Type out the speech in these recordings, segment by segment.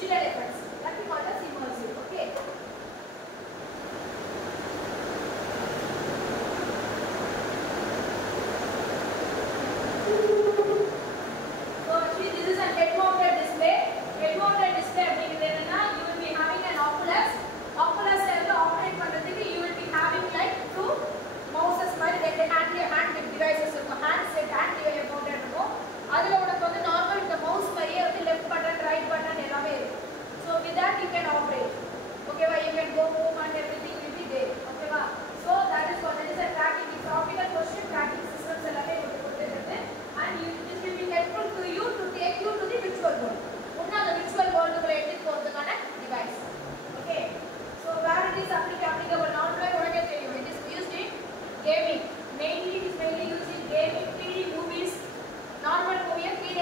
digital effects. That we call as immersive. Okay. So actually this is a head mounted display. Head mounted display அப்படிங்கிறதுனா you will be having an Oculus. Oculus வந்து ஆபரேட் பண்றதுக்கு you will be having like two mouses மாதிரி ரெண்டு hand devices இருக்கும். handset and device mounted இருக்கும். அதுல உனக்கு வந்து நார்மல் இந்த மவுஸ் மாதிரியே வந்து left button right button எல்லாமே இருக்கும். So with that you can operate. Okay va, you can go home and everything will be there. Okay va. So that is what it is a tracking. It's optical position tracking systems எல்லாமே உங்களுக்கு கொடுத்திருக்கு. And this will be helpful to you to take you to the virtual world. உன்ன அந்த virtual world குள்ள எடுத்து போறதுக்கான device. Okay. So where it is applicable normally உனக்கே தெரியும். It is used in gaming. Mainly it is mainly used in gaming, 3D movies. Normal movie 3D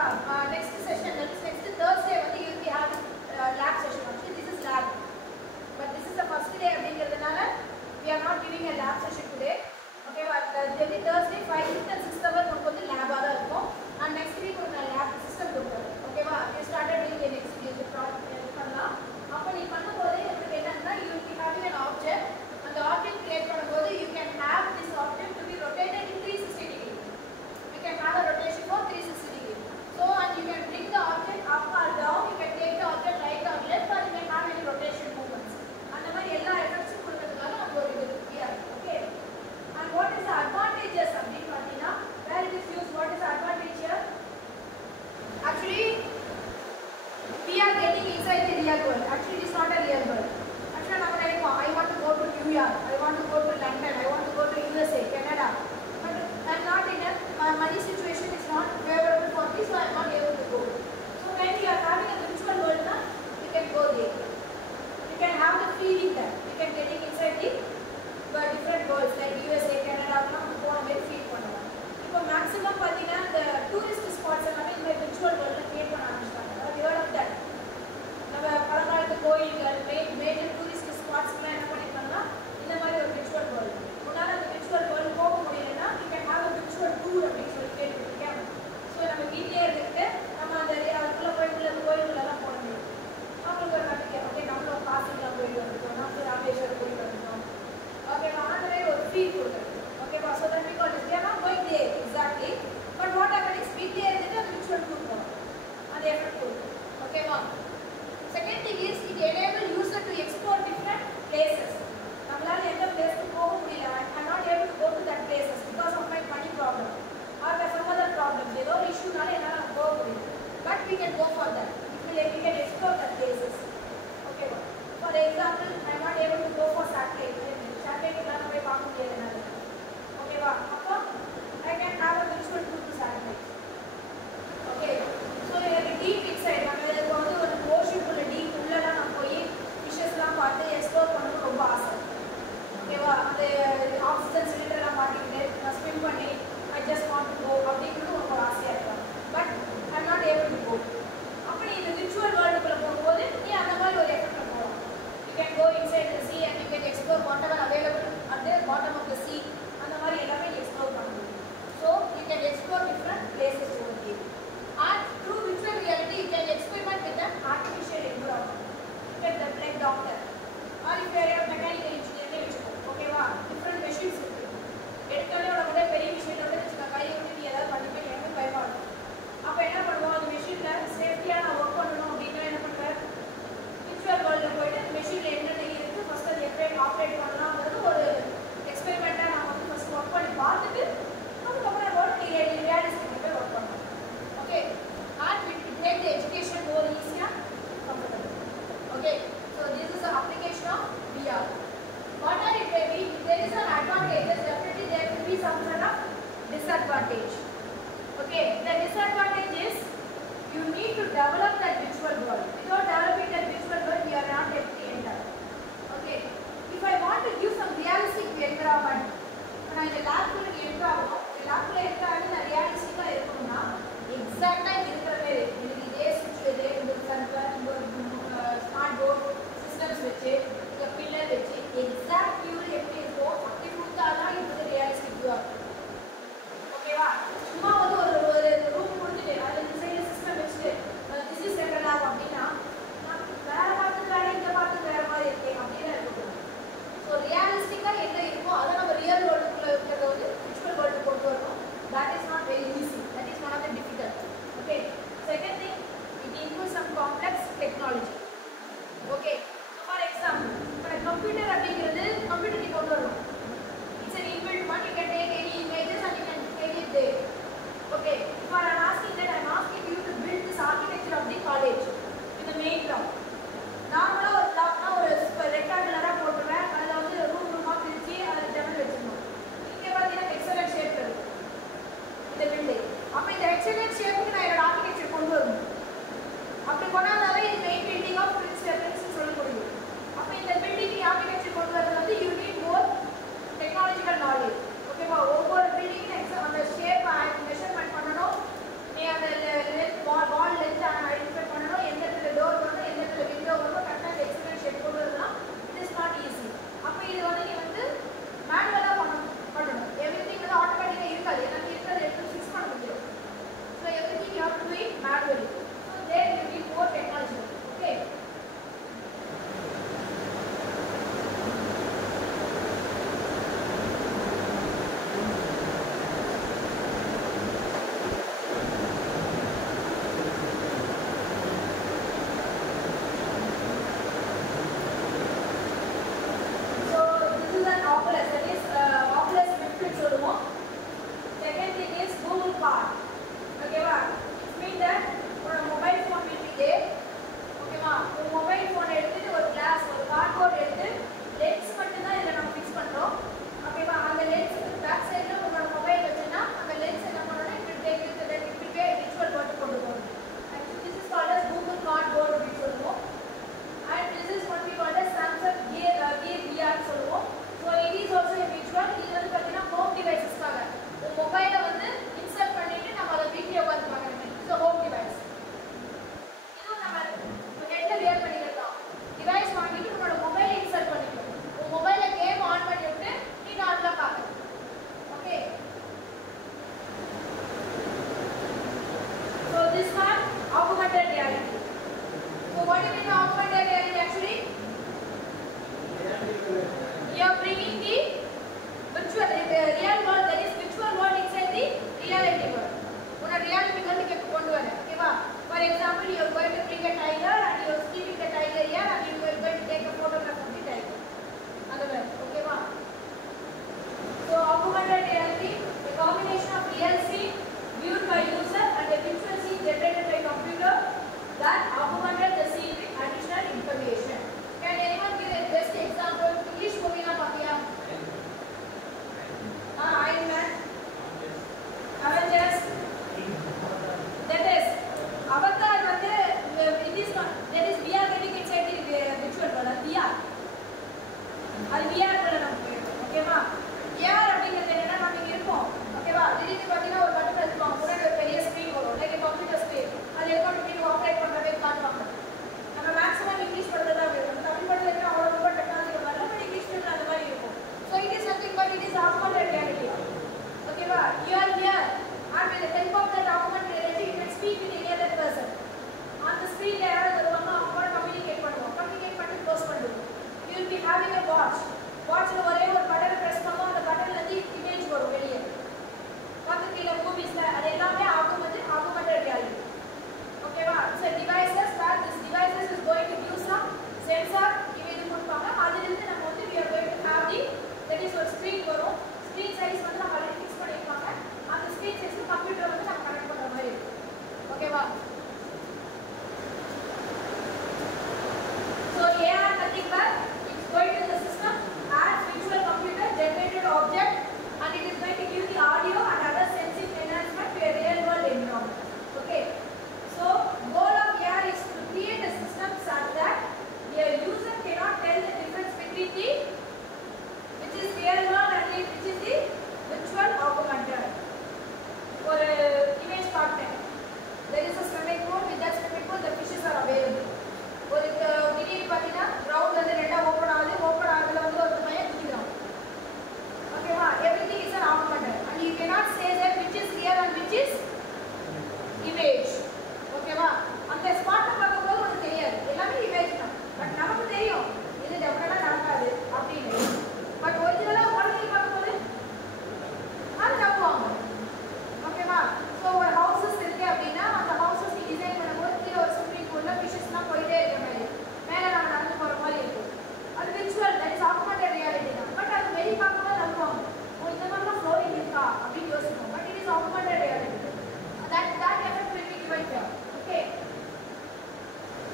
ஓகேவா? Next session next Thursday வந்து you will be having lab session. Actually this is lab, but this is the first day அப்படிங்கிறதுனால we are not giving a lab session today. ஓகேவா? Thursday 5th and 6th hour நமக்கு வந்து லேபா தான் இருக்கும். and next week ஒரு lab system கொடுப்போம். ஓகேவா? we started doing the next week project பண்ணலாம். அப்ப நீ பண்ணும்போது உங்களுக்கு என்னன்னா you will be having an object. அந்த ஆப்ஜெக்ட் கிரியேட் பண்ணும்போது you can have this object to be rotated in 360 degree. You can have a rotation for 360 degree. So and you can bring the object up or down. You can take the object right or left, or you can have any rotation movements. அந்த மாதிரி எல்லா எஃபெக்ட்ஸும் கொடுக்கிறதுக்காக நம்ம ஒரு இது okay. and what is the advantages அப்படி பார்த்தீங்கன்னா where it is used, what is the advantage here? Actually we are getting inside the real world. Actually it is not a real world. Actually நம்ம நினைப்போம் I want to go to New York, I want to go to London, I want to go to USA, Canada, but I am not in a money situation is not favorable for me, so I am not able to go. So when you are having a virtual world na, you can go there, you can have the feeling that you can getting inside the different worlds like USA, Canada நம்ம போன மாதிரி ஃபீல் பண்ணலாம். இப்போ மேக்ஸிமம் பார்த்தீங்கன்னா இந்த tourist spots எல்லாமே இந்த விர்ச்சுவல் வேர்ல்டில் கிரியேட் பண்ண ஆரம்பிச்சிட்டாங்க. டிவைட் ஆஃப் தட் நம்ம பழங்காலத்து கோயில்கள் மேஜர் டூரிஸ்ட் ஸ்பாட்ஸ்லாம் என்ன பண்ணியிருக்காங்கன்னா இந்த மாதிரி ஒரு விர்ச்சுவல் வேர்ல்டு. உன்னால் அந்த விர்ச்சுவல் வேர்ல்டு போக முடியலன்னா you can have a virtual tour அப்படின்னு சொல்லி கேட்டுருக்கேன். ஸோ நம்ம வீட்டிலே இருந்துக்கிட்டு நம்ம அந்த அதுக்குள்ளே போயிட்டு கோயில்களெல்லாம் போக முடியும். அவங்களுக்கு ஒரு நம்பிக்கை ஓகே நம்மளும் காசுலாம் போயிட்டு வந்துட்டோம், நம்ம ராமேஸ்வரம் போயிட்டு வந்துட்டோம். ஓகேவா? அந்த மாதிரி ஒரு ஃபீல் கொடுக்குறது. ஓகேவா? So that because we are not going there exactly, but what happens is வீட்டிலே இருந்துட்டு அந்த விர்ச்சுவல் டூர் போகணும். அந்த எஃபெக்ட் கொடுக்கும். ஓகேவா? Second thing is it enable user to explore different places. நம்மளால எந்த பிளேஸ்க்கு போக முடியல, I am not able to go to that places because of my money problem or some other problems. ஏதோ ஒரு இஷ்யூனால என்னால போக முடியல. But we can go for that. We can explore that places. Okay. For example, I am not able to go for satellite. Satellite என்னால போய் பார்க்க முடியல என்னால. ஓகேவா? அப்போ I can have a virtual tour to satellite. Okay. So எனக்கு deep inside நம்ம வந்து ஒரு ஓஷனுக்குள்ள டீப் உள்ளலாம் நான் போய் ஃபிஷஸ்லாம் பார்த்து எக்ஸ்ப்ளோர் பண்ணணும்னு ரொம்ப ஆசை. ஓகேவா? அந்த ஆக்சிஜன் சிலிண்டர்லாம் மாட்டிக்கிட்டு நான் ஸ்விம் பண்ணி I just want to go அப்படிங்கிறது ரொம்ப ஆசையாக இருக்கும். But I am not able to go. அப்போ நீ இந்த விர்ச்சுவல் வேர்ல்டுக்குள்ளே போகும்போது நீ அந்த மாதிரி ஒரு எஃபெக்ட் போகலாம். You can go inside the sea and you can explore whatever available at the bottom of the sea. அந்த மாதிரி எல்லாமே நீ எக்ஸ்ப்ளோர் பண்ண முடியும். So you can explore different places over here. And through virtual reality, you can experiment with an artificial environment. You can like doctor, or if you are a mechanical engineer, okay va? Different machines இருக்கு. எடுத்தோடனே உடனே பெரிய மிஷின் வந்து வச்சுக்க கையை விட்டு நீ ஏதாவது பண்ணிட்டு எனக்கு பயப்படும். அப்போ என்ன பண்ணுவோம்? அந்த மிஷினில் சேஃப்டியாக நான் ஒர்க் பண்ணணும் அப்படின்னா என்ன பண்ணுவேன்? விர்ச்சுவல் வேர்ல்டில் போயிட்டு அந்த மிஷினில் என்னென்ன இருக்குது ஃபஸ்ட் அது எப்படி ஆப்ரேட் பண்ணலாம்ங்கிறது ஒரு எக்ஸ்பெரிமெண்ட்டாக நான் வந்து ஃபஸ்ட் ஒர்க் பண்ணி பார்த்துட்டு அதுக்கப்புறம் ஒர்க் ரியாலிஸ்டிக் போய் ஒர்க் பண்ணணும். Okay, and it make the education more easy and comfortable. Okay, so this is the application of VR. What are it may be? If there is an advantage, definitely there will be some sort of disadvantage. Okay, the disadvantage is you need to develop that virtual world. Without developing that virtual world, you are not able to enter. Okay, if I want to give some realistic environment, when I lab kulla enter agum, lab kulla enter agi na realistic ah irukumna எக்ஸாக்டாக இருக்கிற மாதிரி எனக்கு இதே சுவிட்ச் வச்சு இந்த சென்டர் இந்த smart board systems வச்சு இந்த பில்லர் வச்சு எக்ஸாக்ட் வியூ எப்படி இருக்கோ அப்படி கொடுத்தா தான் இது ரியலிஸ்டிக் வியூ ஆகும். ஓகேவா? சும்மா வந்து ஒரு ரூம் கொடுத்துட்டு அதில் இந்த சைடு சிஸ்டம் வச்சுட்டு திஸ் இஸ் சென்டர் லேப் அப்படின்னா நான் வேறு பார்த்து வேறு இங்கே பார்த்து வேறு மாதிரி இருக்கேன் அப்படின்னு இருக்கக்கூடாது. ஸோ ரியலிஸ்டிக்காக என்ன இருக்கோ அதை நம்ம reality world. Una reality world ke kondu vara. Okay va? For example, you are going to bring a tiger and you are keeping the tiger here and you are going to take a photograph of the tiger. Otherwise, okay va? So augmented reality, a combination of real scene viewed by user and a virtual scene generated by computer that augmented the scene with additional information. Can anyone give a best example? English movie na paathiya? Iron Man, Avengers. That is Avatar. It is not. That is we are getting inside the virtual world. VR. அது VR போல நமக்கு ஓகேவா AR அப்படிங்கிறது என்னன்னா நம்ம இங்க இருக்கோம் ஓகேவா திடீர்னு பாத்தீங்கன்னா ஒரு பட்டன் அழுத்துவாங்க முன்னாடி ஒரு பெரிய ஸ்கிரீன் வரும் லைக் கம்ப்யூட்டர் ஸ்கிரீன் அது எதுக்கு இப்படி ஆபரேட் பண்றவே காட்டுவாங்க நம்ம மேக்ஸிமம் இங்கிலீஷ் படத்துல தான் இருக்கும் தமிழ் படத்துல அவ்வளவு ரொம்ப டெக்னாலஜி வரல பட் இங்கிலீஷ்ல அது மாதிரி இருக்கும் so it is something but it is augmented reality ஓகேவா you are here and with the help of that augmented reality you can speak with any other person on the screen ல யாராவது வருவாங்க அவங்க கம்யூனிகேட் பண்ணுவோம் கம்யூனிகேட் பண்ணி க்ளோஸ் பண்ணுவோம் you will be having a watchல ஒரே ஒரு பட்டனை பிரஸ் பண்ணுவோம் அந்த பட்டன்ல இருந்து இமேஜ் வரும் வெளியே பாத்துட்டீங்க மூவிஸ்ல அது எல்லாமே augmented reality ஓகேவா so devices where this devices is going to use some sensor image கொடுப்பாங்க அதில இருந்து நம்ம வந்து we are going to have the that is ஒரு screen வரும் screen size வந்து நம்ம ஆல்ரெடி ஃபிக்ஸ் பண்ணிருப்பாங்க அந்த screen size கம்ப்யூட்டர் வந்து நம்ம கனெக்ட் பண்ற மாதிரி இருக்கும் ஓகேவா so AR nothing but it's going to the system as visual computer generated object and it is going to give the audio and other sensing enhancement to a real world environment okay so goal of AR is to create a system such that a user cannot tell the difference between the which is real world and which is the virtual augmented for image content there is a swimming pool with that swimming pool the fishes are available ஒரு திடீர்னு பாத்தீங்கன்னா கிரவுண்ட் வந்து ரெண்டா ஓபன் ஆகுதுல வந்து ஒரு பையன் குதிக்கிறான் ஓகேவா everything is an augmented and you cannot say that which is real and which is image ஓகேவா அந்த ஸ்பாட்ல பார்க்கும்போது உங்களுக்கு தெரியாது எல்லாமே இமேஜ் தான் பட் நமக்கு தெரியும் இது டெஃபினட்டா நடக்காது அப்படின்னு பட் ஒரிஜினலா குழந்தைங்க பார்க்கும்போது அது நம்புவாங்க ஓகேவா ஸோ ஒரு ஹவுசஸ் இருக்கு அப்படின்னா அந்த ஹவுசஸ் டிசைன் பண்ணும்போது கீழே ஒரு ஸ்விம்மிங் பூல்ல ஃபிஷஸ்லாம் போயிட்டே இருக்கிற மாதிரி மேலே நம்ம நடந்து போகிற மாதிரி இருக்கும் அது virtual that is augmented reality தான் பட் அது வெளியே பார்க்கும்போது நம்புவாங்க ஓ இந்த மாதிரிலாம் ஃப்ளோரிங் இருக்கா அப்படின்னு யோசிப்போம் but it is augmented reality that effect will be given here okay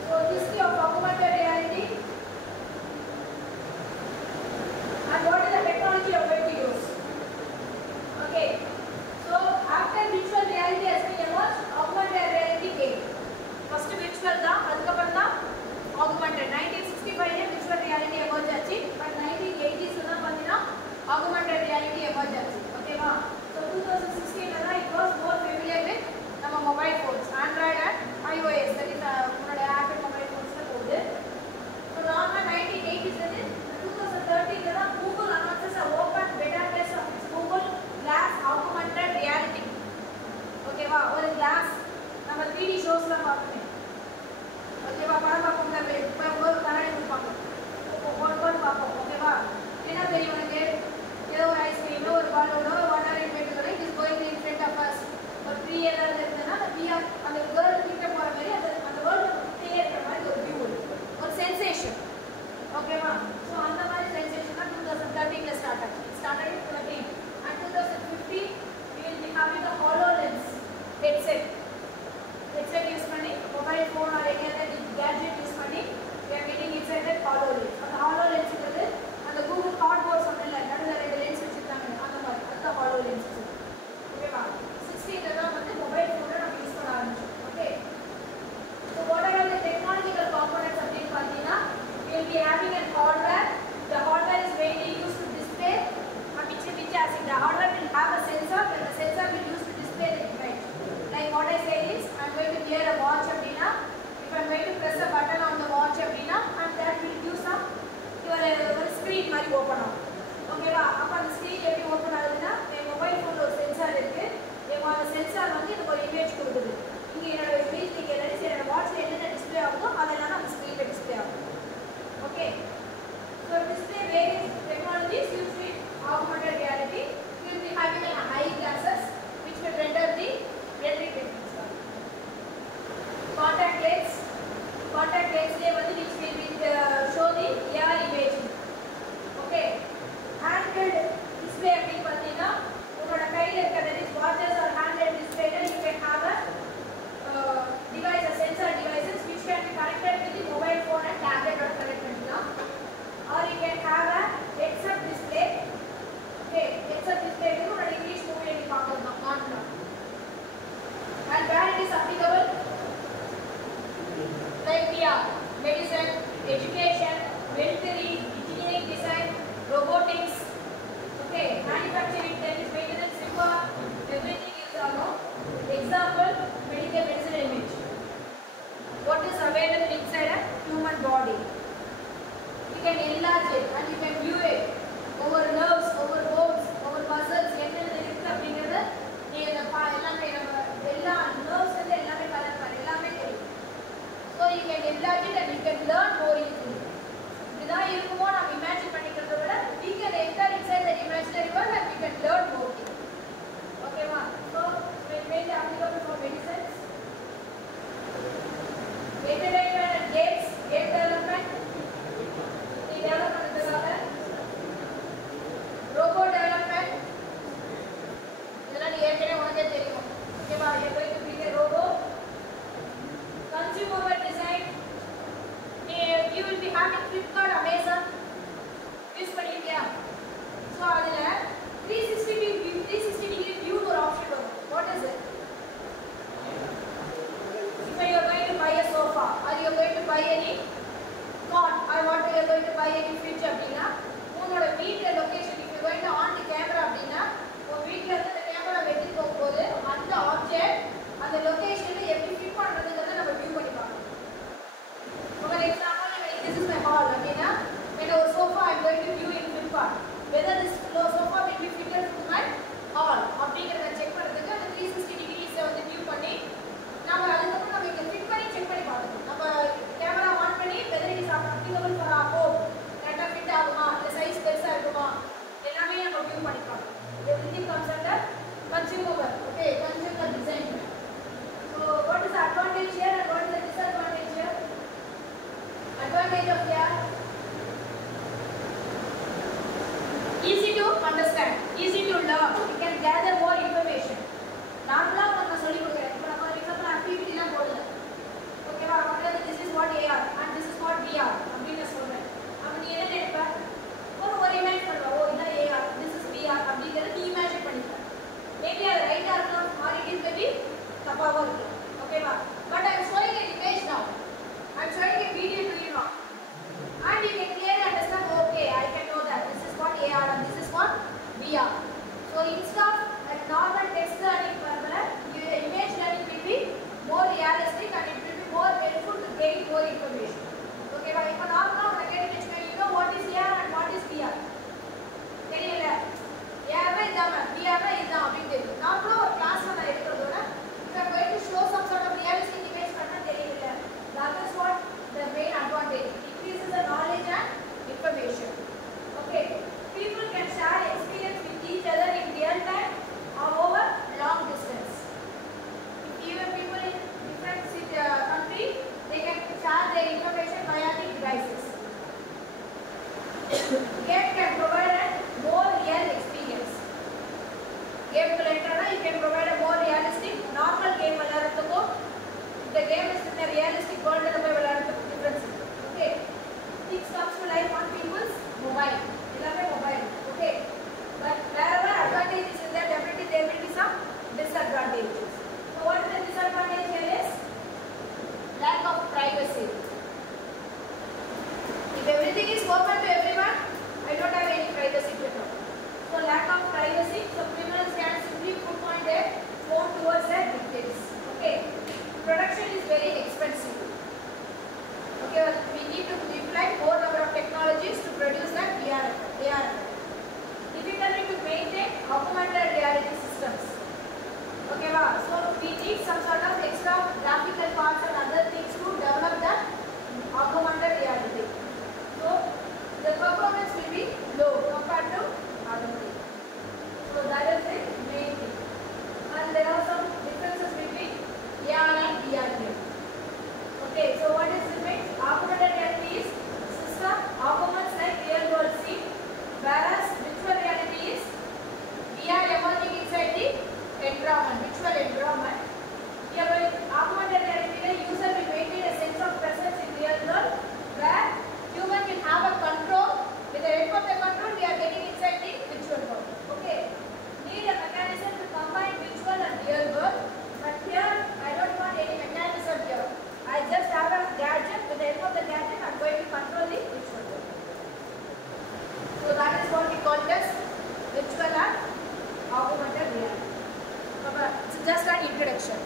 so history of augmented reality and what is the technology of it to use okay so after virtual reality has been emerged augmented reality came first virtual da adukapram da augmented 1965 la virtual reality emerge achi but 1980s la pathina augmented reality emerge achi okay va so 2016 la it was more familiar with நம்ம mobile phones android and iOS that is உங்களோட Apple mobile phones ல போகுது so நார்மலா 1980s ல 2013 ல தான் Google announces a open beta test of its Google Glass augmented reality ஓகேவா ஒரு glass நம்ம 3D shows ல பார்ப்போம் ஓகேவா படம் பார்ப்போம் ஒரு கண்ணாடி கொடுப்பாங்க போன் பார்ப்போம் ஓகேவா என்ன தெரியும் உங்களுக்கு ஏதோ ஒரு ஐஸ்கிரீம் ஒரு பாலோட ஒரு water inverter it is going in front of us ஒரு 3 இயர்ல இருந்ததுன்னா அந்த VR அந்த கேர்ள் கிட்ட போற மாதிரி அந்த வேர்ல்ட் கிட்டே இருக்கிற மாதிரி ஒரு வியூ ஒரு சென்சேஷன் ஓகேவா சோ அந்த மாதிரி சென்சேஷன் தான் 2013 ல ஸ்டார்ட் ஆச்சு started in 13 and 2015 we will be having a HoloLens headset use பண்ணி mobile phone or any other gadget use பண்ணி we are getting inside that HoloLens அந்த HoloLens ங்கிறது அந்த Google Cardboard சொன்னல நடுவுல ரெண்டு லென்ஸ் வச்சிருக்காங்க அந்த மாதிரி அந்த HoloLens ஓகேவா 16 ல வந்து மொபைல் ஃபோனை நம்ம யூஸ் பண்ண ஆரம்பிச்சோம் okay so what are all the technological components அப்படினு பாத்தீங்கன்னா we will be having a hardware the hardware is mainly used to display which as in the hardware will have a sensor and the sensor will use to display the image like what I say is I'm going to wear a watch அப்படினா if I'm going to press a button on the watch அப்படினா and that will give some your screen மாதிரி ஓபன் ஆகும் ஓகேவா அப்ப அந்த ஸ்கிரீன் எப்படி ஓபன் ஆகுதுன்னா என் மொபைல் ஃபோன்ல ஒரு சென்சார் இருக்கு அந்த சென்சார் வந்து எனக்கு ஒரு இமேஜ் கொடுக்குது இங்க என்னோட இமேஜ் நீங்க என்ன செய்யற வாட்ச்ல என்ன டிஸ்ப்ளே ஆகுதோ அதெல்லாம் அந்த ஸ்கிரீன்ல டிஸ்ப்ளே ஆகும் okay so display various technologies used in augmented reality will be having an eye glasses which will render game ku enter you can provide a more realistic normal game விளையாடுறதுக்கு the game is in a realistic world la போய் விளையாடுறதுக்கு difference இருக்கு. Okay, things comes to life on people's mobile, எல்லாமே mobile. Okay, but wherever advantages is there, definitely there will be some disadvantages. So what is the disadvantage here is lack of privacy. If everything is open to everyone, I don't have any privacy to know. So lack of privacy, so criminals can simply put on their phone towards their victims. Okay, production is very expensive. Okay, well, we need to implement more number of technologies to produce that AR. Difficulty to maintain augmented reality systems. Okay, wow. So we need some sort of extra graphical parts and other things to develop that augmented reality. So the performance will be low compared to automotive. So that is the main thing. And there are some differences between AR and VR here. Okay, so what is the difference? Augmented reality is system augments like real world scene, whereas virtual reality is VR emerging inside the environment, virtual environment. Here with augmented reality, the user will maintain a sense of presence in real world, where human will have a control. With the help of the control, we are getting inside the virtual world. Okay, need a mechanism to combine virtual and real world, but here I don't want any mechanism here. I just have a gadget. With the help of the gadget, I am going to control the virtual world. So that is what we call as virtual and augmented reality. It's just an introduction.